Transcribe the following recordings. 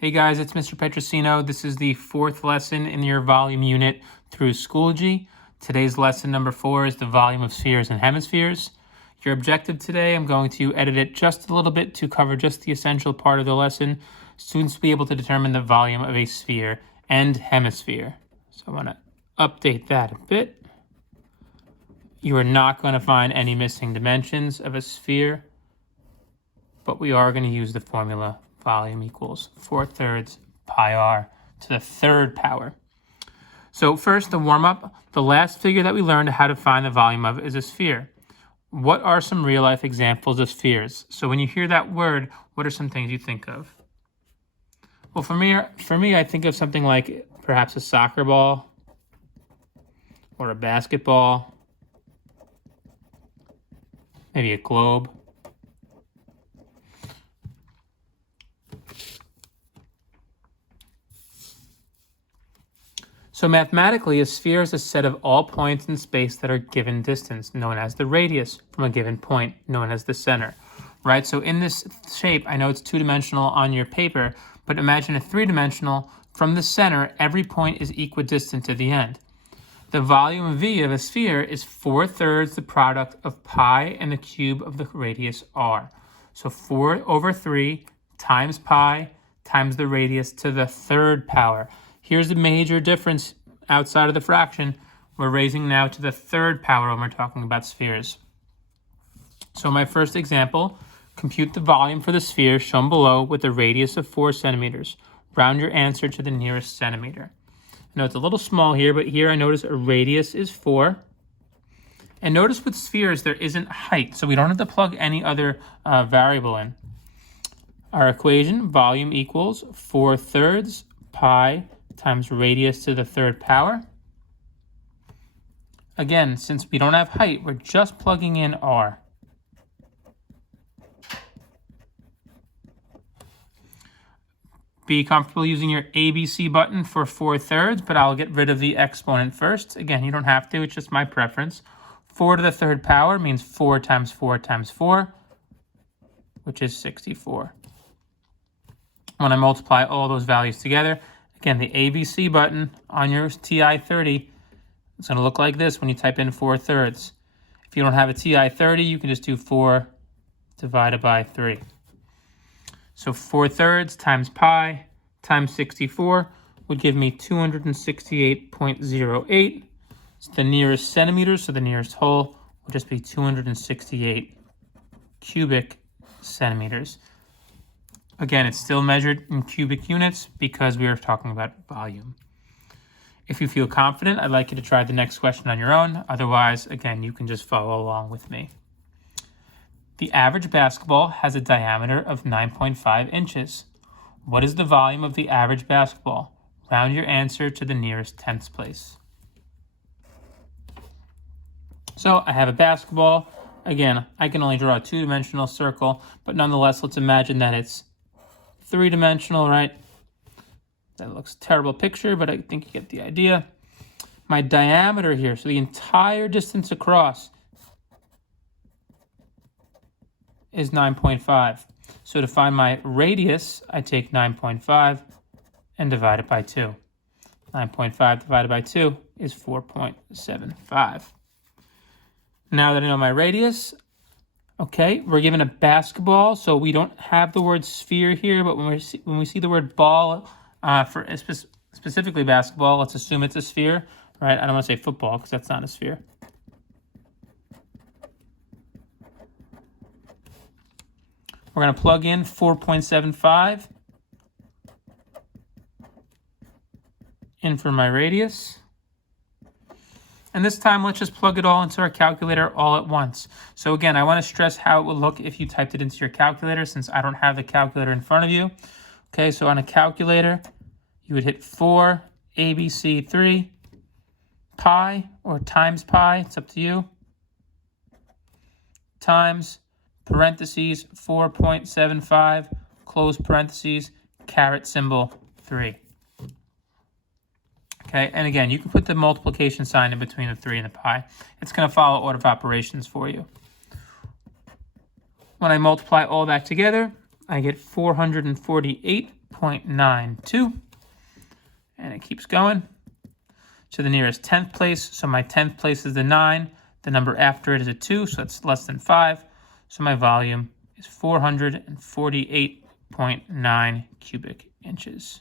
Hey guys, it's Mr. Petrosino. This is the fourth lesson in your volume unit through Schoology. Today's lesson number 4 is the volume of spheres and hemispheres. Your objective today, I'm going to edit it just a little bit to cover just the essential part of the lesson. Students will be able to determine the volume of a sphere and hemisphere. So I'm going to update that a bit. You are not going to find any missing dimensions of a sphere, but we are going to use the formula volume equals 4/3 pi r to the third power. So first, the warm-up. The last figure that we learned how to find the volume of is a sphere. What are some real-life examples of spheres? So when you hear that word, what are some things you think of? Well, for me, I think of something like perhaps a soccer ball or a basketball, maybe a globe. So mathematically, a sphere is a set of all points in space that are given distance, known as the radius from a given point, known as the center, right? So in this shape, I know it's two-dimensional on your paper, but imagine a three-dimensional. From the center, every point is equidistant to the end. The volume V of a sphere is 4/3 the product of pi and the cube of the radius r. So 4/3 times pi times the radius to the third power. Here's the major difference outside of the fraction. We're raising now to the third power when we're talking about spheres. So my first example, compute the volume for the sphere shown below with a radius of 4 centimeters. Round your answer to the nearest centimeter. I know it's a little small here, but here I notice a radius is 4. And notice with spheres there isn't height, so we don't have to plug any other variable in. Our equation, volume equals 4/3 pi times radius to the third power. Again, since we don't have height, we're just plugging in r. Be comfortable using your ABC button for 4/3, but I'll get rid of the exponent first. Again, you don't have to, it's just my preference. 4 to the third power means 4 times 4 times 4, which is 64. When I multiply all those values together, again, the ABC button on your TI-30, it's going to look like this when you type in 4/3. If you don't have a TI-30, you can just do 4 divided by 3. So 4/3 times pi times 64 would give me 268.08. It's the nearest centimeter, so the nearest whole would just be 268 cubic centimeters. Again, it's still measured in cubic units because we are talking about volume. If you feel confident, I'd like you to try the next question on your own. Otherwise, again, you can just follow along with me. The average basketball has a diameter of 9.5 inches. What is the volume of the average basketball? Round your answer to the nearest tenths place. So I have a basketball. Again, I can only draw a two-dimensional circle, but nonetheless, let's imagine that it's three-dimensional, right? That looks a terrible picture, but I think you get the idea. My diameter here, so the entire distance across is 9.5. So to find my radius, I take 9.5 and divide it by 2. 9.5 divided by 2 is 4.75. Now that I know my radius, okay, we're given a basketball, so we don't have the word sphere here, but when we see the word ball for specifically basketball, let's assume it's a sphere, right? I don't want to say football because that's not a sphere. We're going to plug in 4.75 in for my radius. And this time, let's just plug it all into our calculator all at once. So again, I want to stress how it would look if you typed it into your calculator, since I don't have the calculator in front of you. Okay, so on a calculator, you would hit 4 ABC 3 pi or times pi, it's up to you, times parentheses 4.75 close parentheses caret symbol 3. Okay, and again, you can put the multiplication sign in between the 3 and the pi. It's going to follow order of operations for you. When I multiply all that together, I get 448 0.92. And it keeps going to the nearest 10th place. So my 10th place is the 9. The number after it is a 2, so it's less than 5. So my volume is 448.9 cubic inches.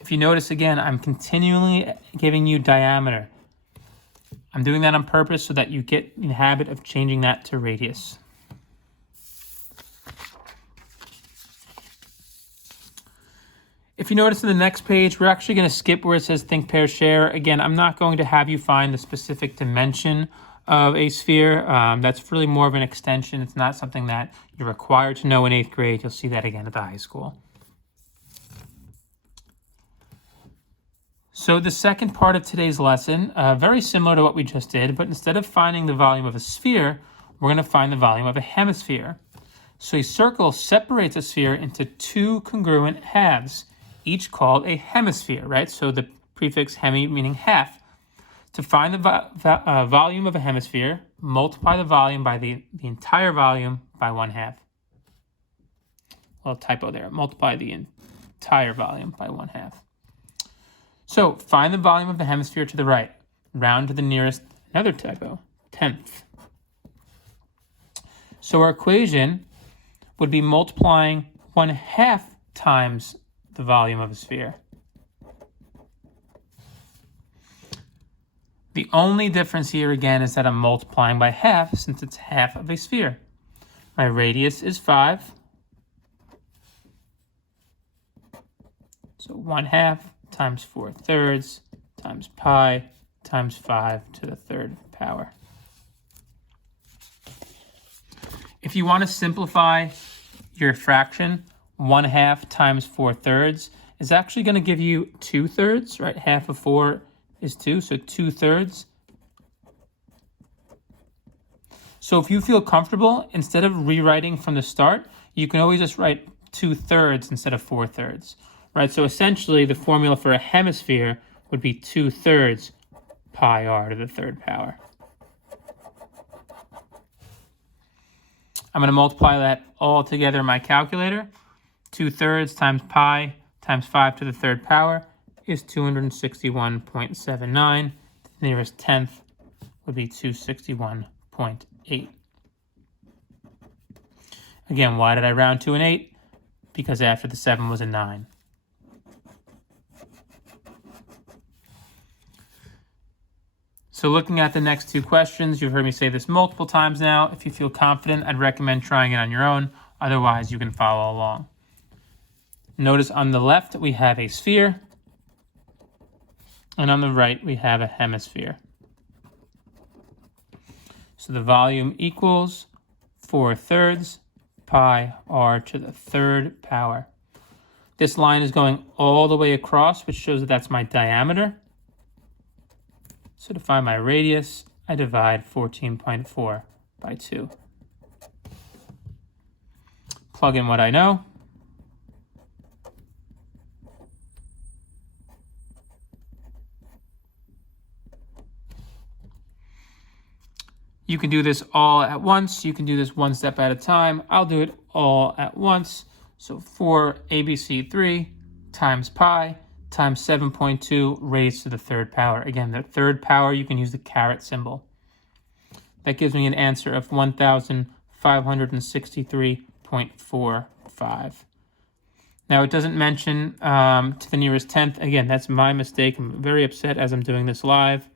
If you notice again, I'm continually giving you diameter. I'm doing that on purpose so that you get in the habit of changing that to radius. If you notice in the next page, we're actually going to skip where it says think, pair, share. Again, I'm not going to have you find the specific dimension of a sphere. That's really more of an extension. It's not something that you're required to know in 8th grade. You'll see that again at the high school. So the second part of today's lesson, very similar to what we just did, but instead of finding the volume of a sphere, we're going to find the volume of a hemisphere. So a circle separates a sphere into 2 congruent halves, each called a hemisphere, right? So the prefix hemi meaning half. To find the volume of a hemisphere, multiply the volume by the entire volume by 1/2. Well, typo there. Multiply the entire volume by 1/2. So find the volume of the hemisphere to the right. Round to the nearest, another typo, 10th. So our equation would be multiplying 1/2 times the volume of a sphere. The only difference here again is that I'm multiplying by half since it's half of a sphere. My radius is 5. So 1/2 times 4/3 times pi times 5 to the 3rd power. If you want to simplify your fraction, 1/2 times 4/3 is actually going to give you 2/3, right? Half of 4 is 2, so 2/3. So if you feel comfortable, instead of rewriting from the start, you can always just write 2/3 instead of 4/3, right? So essentially, the formula for a hemisphere would be 2/3 pi r to the 3rd power. I'm going to multiply that all together in my calculator. 2/3 times pi times 5 to the 3rd power is 261.79. The nearest 10th would be 261.8. Again, why did I round to an 8? Because after the 7 was a 9. So looking at the next 2 questions, you've heard me say this multiple times now. If you feel confident, I'd recommend trying it on your own. Otherwise, you can follow along. Notice on the left, we have a sphere. And on the right, we have a hemisphere. So the volume equals 4/3 pi r to the 3rd power. This line is going all the way across, which shows that that's my diameter. So to find my radius, I divide 14.4 by 2. Plug in what I know. You can do this all at once. You can do this one step at a time. I'll do it all at once. So 4ABC3 times pi times 7.2 raised to the 3rd power. Again, the 3rd power, you can use the caret symbol. That gives me an answer of 1,563.45. Now, it doesn't mention to the nearest 10th. Again, that's my mistake. I'm very upset as I'm doing this live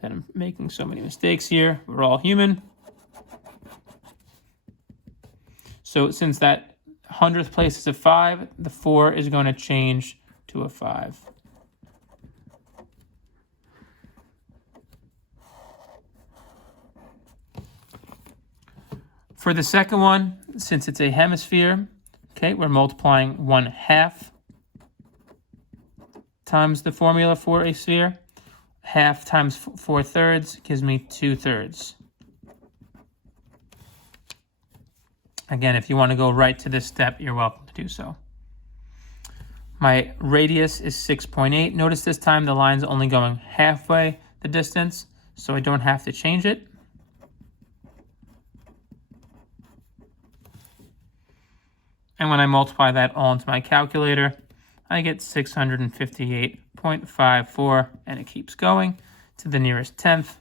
that I'm making so many mistakes here. We're all human. So since that 100th place is a 5, the 4 is going to change to a 5. For the second one, since it's a hemisphere, okay, we're multiplying 1/2 times the formula for a sphere. Half times 4/3 gives me 2/3. Again, if you want to go right to this step, you're welcome to do so. My radius is 6.8. Notice this time the line's only going halfway the distance, so I don't have to change it. And when I multiply that all into my calculator, I get 658.54, and it keeps going to the nearest tenth.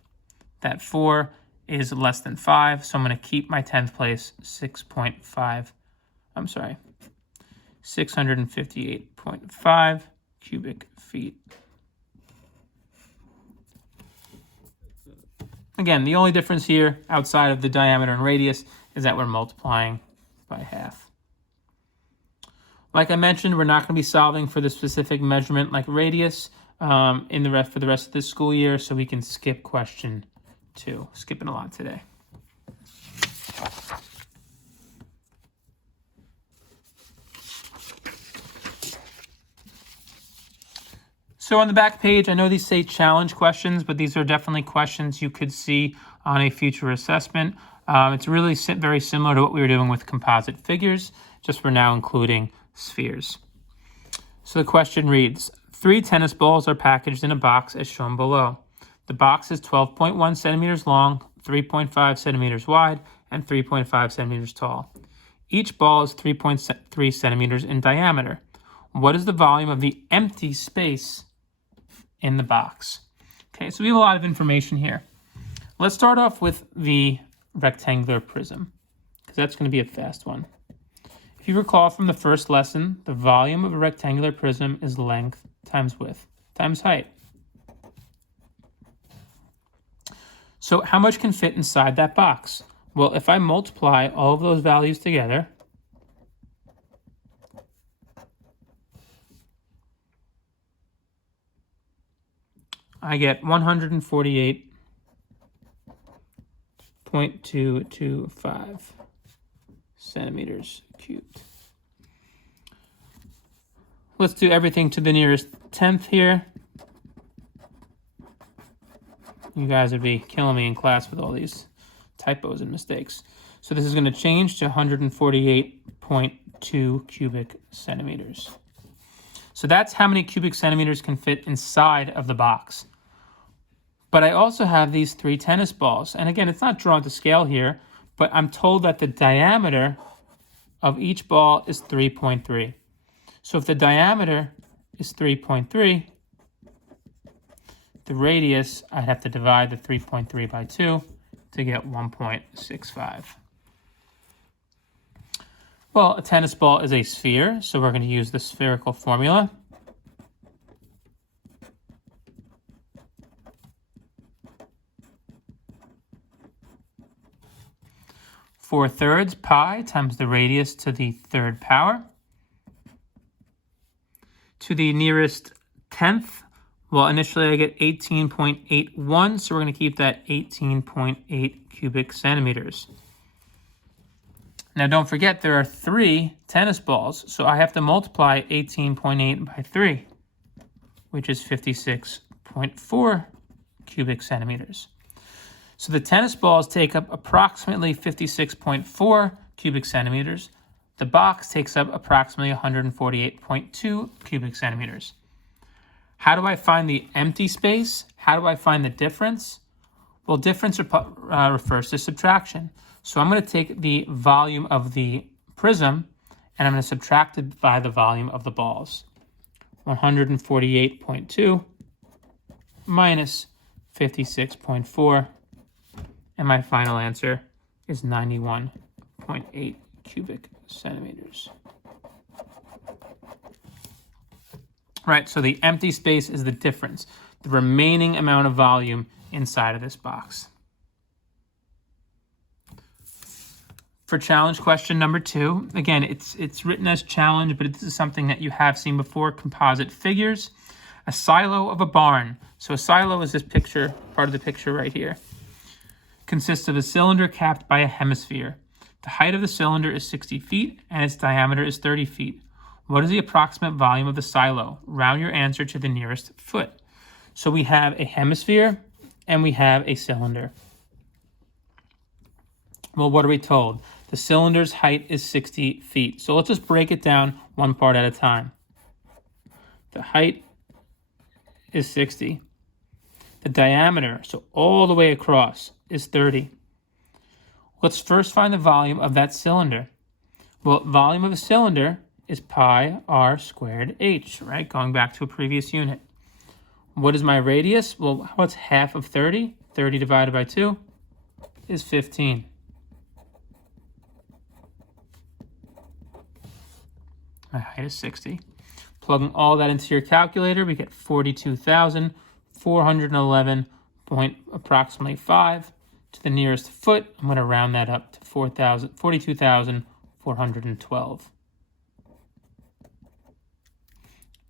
That 4 is less than 5, so I'm going to keep my 10th place 658.5 cubic feet. Again, the only difference here outside of the diameter and radius is that we're multiplying by half. Like I mentioned, we're not going to be solving for the specific measurement like radius for the rest of this school year, so we can skip question 2. Skipping a lot today. So on the back page, I know these say challenge questions, but these are definitely questions you could see on a future assessment. It's really very similar to what we were doing with composite figures, just we're now including spheres. So the question reads, 3 tennis balls are packaged in a box as shown below. The box is 12.1 centimeters long, 3.5 centimeters wide, and 3.5 centimeters tall. Each ball is 3.3 centimeters in diameter. What is the volume of the empty space in the box? Okay, so we have a lot of information here. Let's start off with the rectangular prism, because that's going to be a fast one. If you recall from the first lesson, the volume of a rectangular prism is length times width times height. So how much can fit inside that box? Well, if I multiply all of those values together, I get 148.225 centimeters cubed. Let's do everything to the nearest tenth here. You guys would be killing me in class with all these typos and mistakes. So this is going to change to 148.2 cubic centimeters. So that's how many cubic centimeters can fit inside of the box. But I also have these 3 tennis balls. And again, it's not drawn to scale here, but I'm told that the diameter of each ball is 3.3. So if the diameter is 3.3, the radius, I'd have to divide the 3.3 by 2 to get 1.65. Well, a tennis ball is a sphere, so we're going to use the spherical formula. Four thirds pi times the radius to the third power. To the nearest tenth, well, initially I get 18.81, so we're going to keep that 18.8 cubic centimeters. Now don't forget there are 3 tennis balls, so I have to multiply 18.8 by 3, which is 56.4 cubic centimeters. So the tennis balls take up approximately 56.4 cubic centimeters. The box takes up approximately 148.2 cubic centimeters. How do I find the empty space? How do I find the difference? Well, difference refers to subtraction. So I'm going to take the volume of the prism and I'm going to subtract it by the volume of the balls. 148.2 minus 56.4. And my final answer is 91.8 cubic centimeters. Right, so the empty space is the difference, the remaining amount of volume inside of this box. For challenge question number 2, again, it's written as challenge, but this is something that you have seen before, composite figures. A silo of a barn. So a silo is this picture, part of the picture right here. Consists of a cylinder capped by a hemisphere. The height of the cylinder is 60 feet and its diameter is 30 feet. What is the approximate volume of the silo? Round your answer to the nearest foot. So we have a hemisphere and we have a cylinder. Well, what are we told? The cylinder's height is 60 feet. So let's just break it down one part at a time. The height is 60. The diameter, so all the way across, is 30. Let's first find the volume of that cylinder. Well, volume of a cylinder is pi r squared h, right? Going back to a previous unit. What is my radius? Well, what's half of 30? 30 divided by 2 is 15. My height is 60. Plugging all that into your calculator, we get 42,411 point approximately 5 to the nearest foot. I'm going to round that up to 42,412.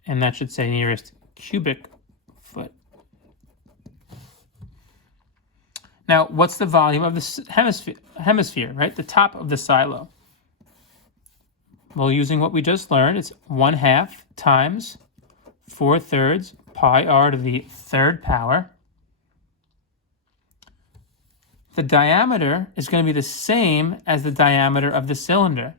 And that should say nearest cubic foot. Now, what's the volume of the hemisphere, right? The top of the silo. Well, using what we just learned, it's 1/2 times 4/3 pi r to the third power. The diameter is going to be the same as the diameter of the cylinder.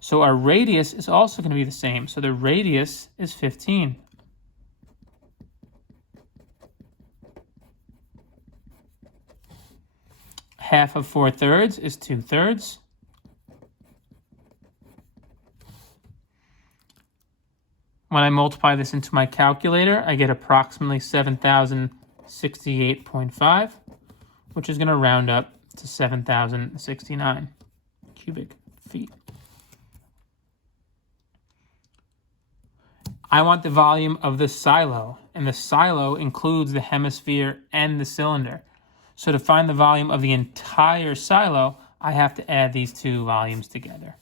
So our radius is also going to be the same. So the radius is 15. Half of 4/3 is 2/3. When I multiply this into my calculator, I get approximately 7,068.5, which is going to round up to 7,069 cubic feet. I want the volume of the silo, and the silo includes the hemisphere and the cylinder. So to find the volume of the entire silo, I have to add these two volumes together.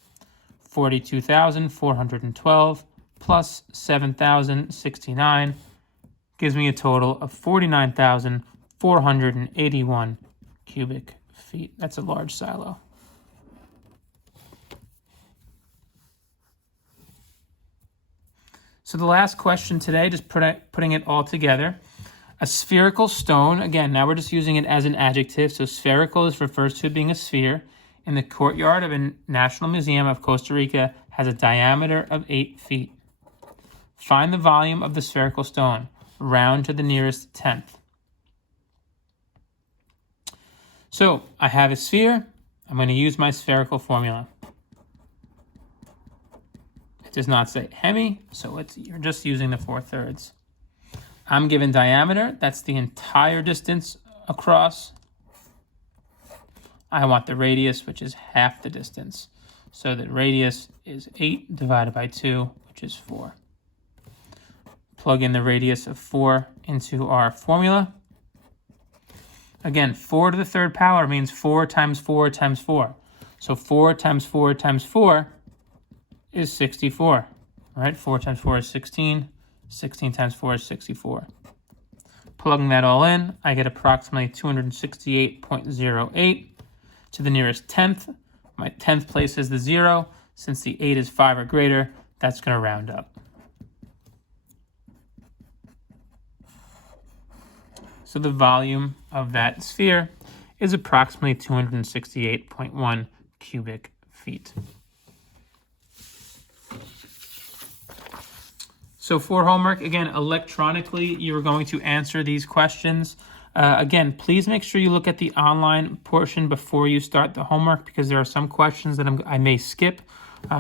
42,412 plus 7,069 gives me a total of 49,481 cubic feet. That's a large silo. So the last question today, just putting it all together. A spherical stone, again, now we're just using it as an adjective. So spherical refers to it being a sphere. In the courtyard of a National Museum of Costa Rica has a diameter of 8 feet. Find the volume of the spherical stone. Round to the nearest tenth. So I have a sphere. I'm going to use my spherical formula. It does not say hemi, so you're just using the 4/3. I'm given diameter. That's the entire distance across. I want the radius, which is half the distance. So the radius is 8 divided by 2, which is 4. Plug in the radius of 4 into our formula. Again, 4 to the third power means 4 times 4 times 4. So 4 times 4 times 4 is 64. All right, 4 times 4 is 16. 16 times 4 is 64. Plugging that all in, I get approximately 268.08 to the nearest tenth. My tenth place is the 0. Since the 8 is 5 or greater, that's going to round up. So the volume of that sphere is approximately 268.1 cubic feet. So for homework, again, electronically, you're going to answer these questions. Again, please make sure you look at the online portion before you start the homework, because there are some questions that I may skip.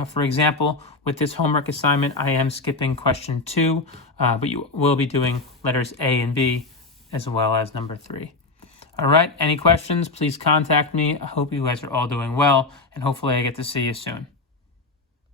For example, with this homework assignment, I am skipping question 2, but you will be doing letters A and B as well as number 3. All right, any questions, please contact me. I hope you guys are all doing well, and hopefully I get to see you soon.